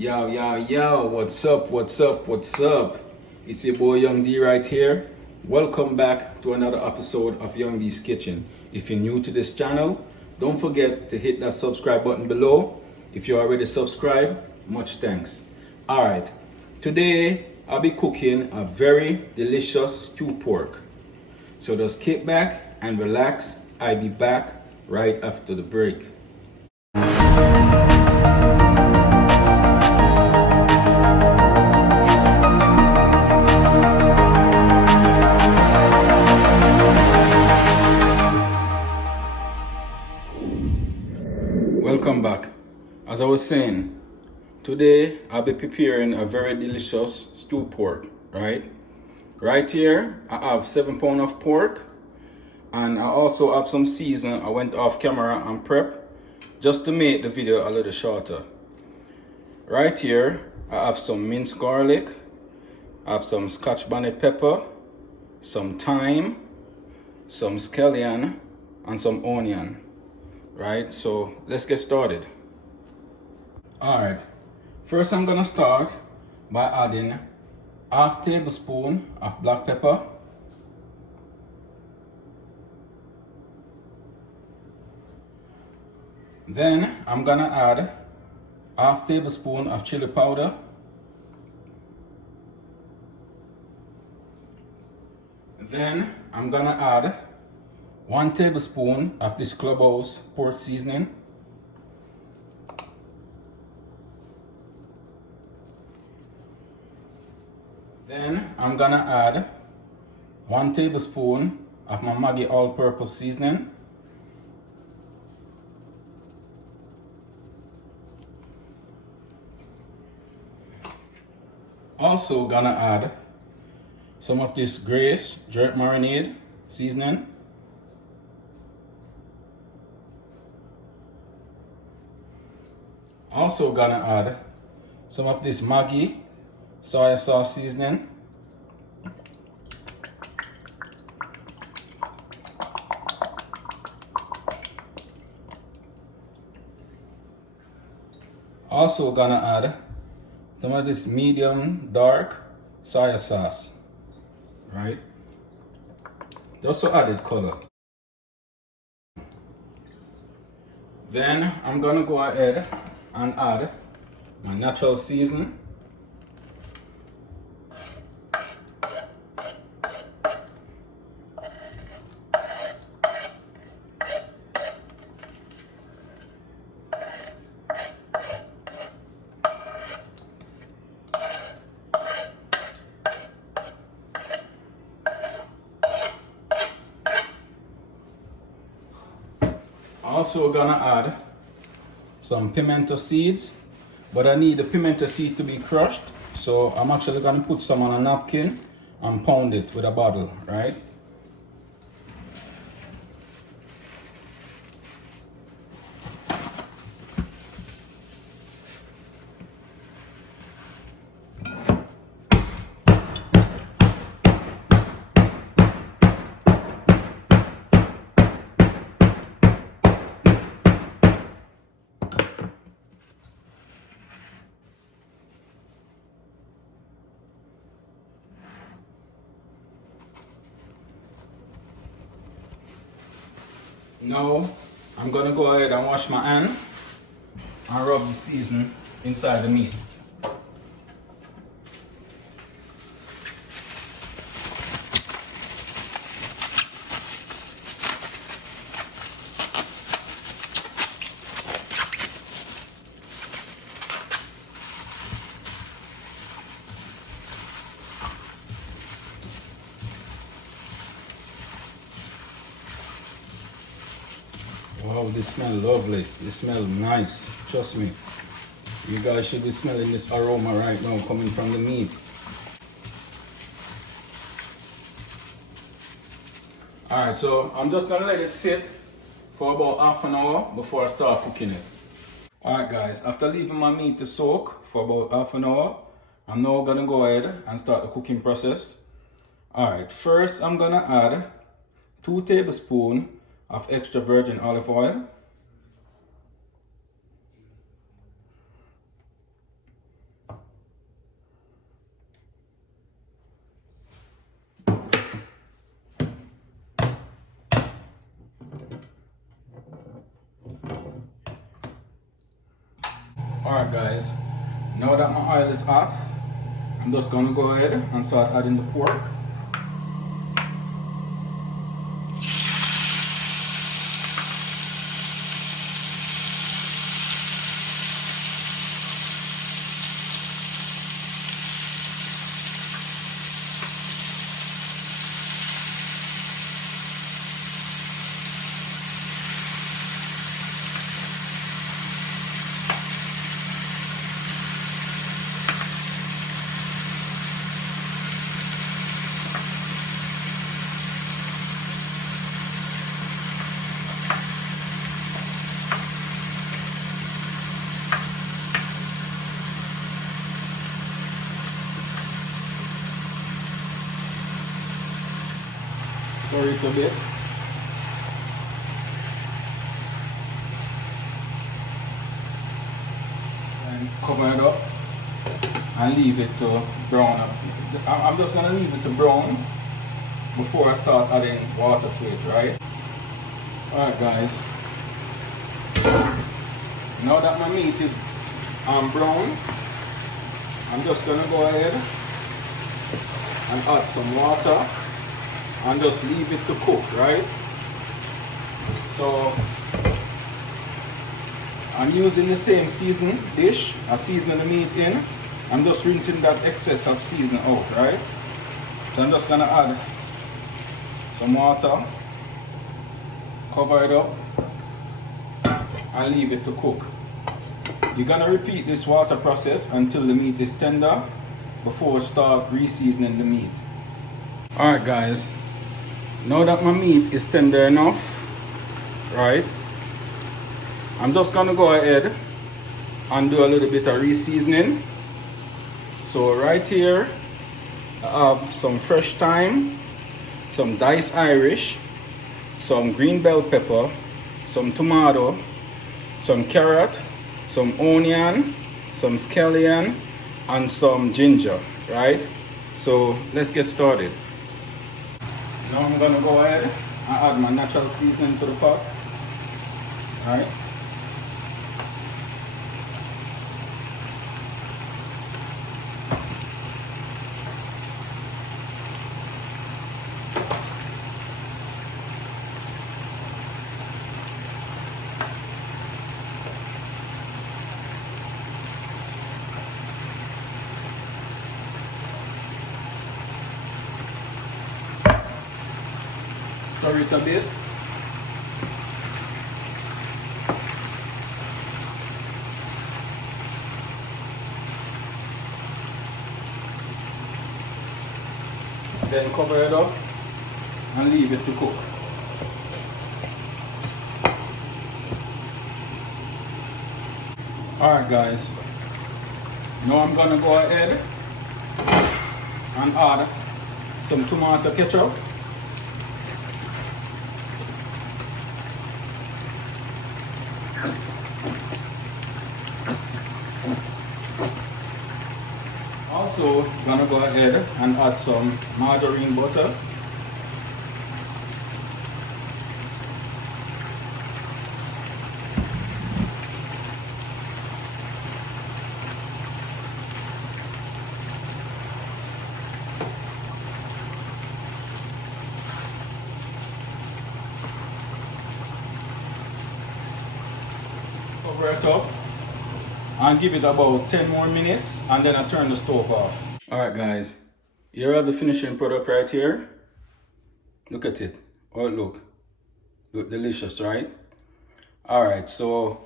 Yo, yo, yo, what's up, what's up, what's up? It's your boy Young D right here. Welcome back to another episode of Young D's Kitchen. If you're new to this channel, don't forget to hit that subscribe button below. If you're already subscribed, much thanks. Alright, today I'll be cooking a very delicious stew pork. So just kick back and relax. I'll be back right after the break. Welcome back. As I was saying, today I'll be preparing a very delicious stew pork, right? Right here, I have 7 pounds of pork, and I also have some season. I went off camera and prep just to make the video a little shorter. Right here, I have some minced garlic, I have some Scotch bonnet pepper, some thyme, some scallion, and some onion. Right, so let's get started. Alright, first I'm gonna start by adding half tablespoon of black pepper, then I'm gonna add half tablespoon of chili powder, then I'm gonna add 1 tablespoon of this Clubhouse pork seasoning, then I'm gonna add 1 tablespoon of my Maggi all-purpose seasoning, also gonna add some of this Grace jerk marinade seasoning, also gonna add some of this Maggi soya sauce seasoning, also gonna add some of this medium dark soya sauce, right? Just for added color. Then I'm gonna go ahead and add my natural seasoning, also gonna add some pimento seeds, but I need the pimento seed to be crushed, so I'm actually gonna put some on a napkin and pound it with a bottle, right? Now I'm gonna go ahead and wash my hand and rub the season inside the meat. Wow, this smells lovely. This smells nice. Trust me. You guys should be smelling this aroma right now coming from the meat. Alright, so I'm just gonna let it sit for about half an hour before I start cooking it. Alright guys, after leaving my meat to soak for about half an hour, I'm now gonna go ahead and start the cooking process. Alright, first I'm gonna add 2 tablespoons of extra virgin olive oil, Alright guys, now that my oil is hot, I'm just gonna go ahead and start adding the pork. Stir it a bit. And cover it up and leave it to brown up. I'm just gonna leave it to brown before I start adding water to it, right? Alright guys. Now that my meat is brown, I'm just gonna go ahead and add some water and just leave it to cook, right? So I'm using the same season dish I season the meat in. I'm just rinsing that excess of season out, right? So I'm just gonna add some water, cover it up, and leave it to cook. You're gonna repeat this water process until the meat is tender before start re-seasoning the meat. Alright guys, now that my meat is tender enough, right, I'm just gonna go ahead and do a little bit of re-seasoning. So right here I have some fresh thyme, some diced Irish, some green bell pepper, some tomato, some carrot, some onion, some scallion, and some ginger, right? So let's get started. Now I'm gonna go ahead and add my natural seasoning to the pot. Alright. Stir it a bit. Then cover it up and leave it to cook. Alright guys, now I'm gonna go ahead and add some tomato ketchup. Also gonna go ahead and add some margarine butter. Cover it up and give it about 10 more minutes, and then I turn the stove off. Alright guys, here I have the finishing product right here. Look at it. Oh, look delicious, right? Alright, so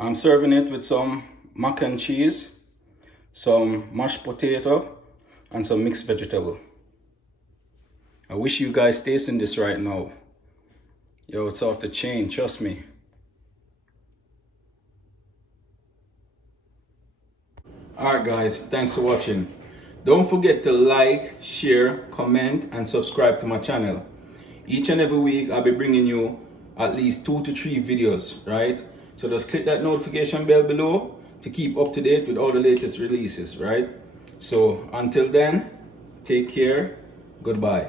I'm serving it with some mac and cheese, some mashed potato, and some mixed vegetable. I wish you guys tasting this right now. Yo, it's off the chain, trust me. Alright guys, thanks for watching. Don't forget to like, share, comment, and subscribe to my channel. Each and every week I'll be bringing you at least 2 to 3 videos, right? So just click that notification bell below to keep up to date with all the latest releases, right? So until then, take care, goodbye.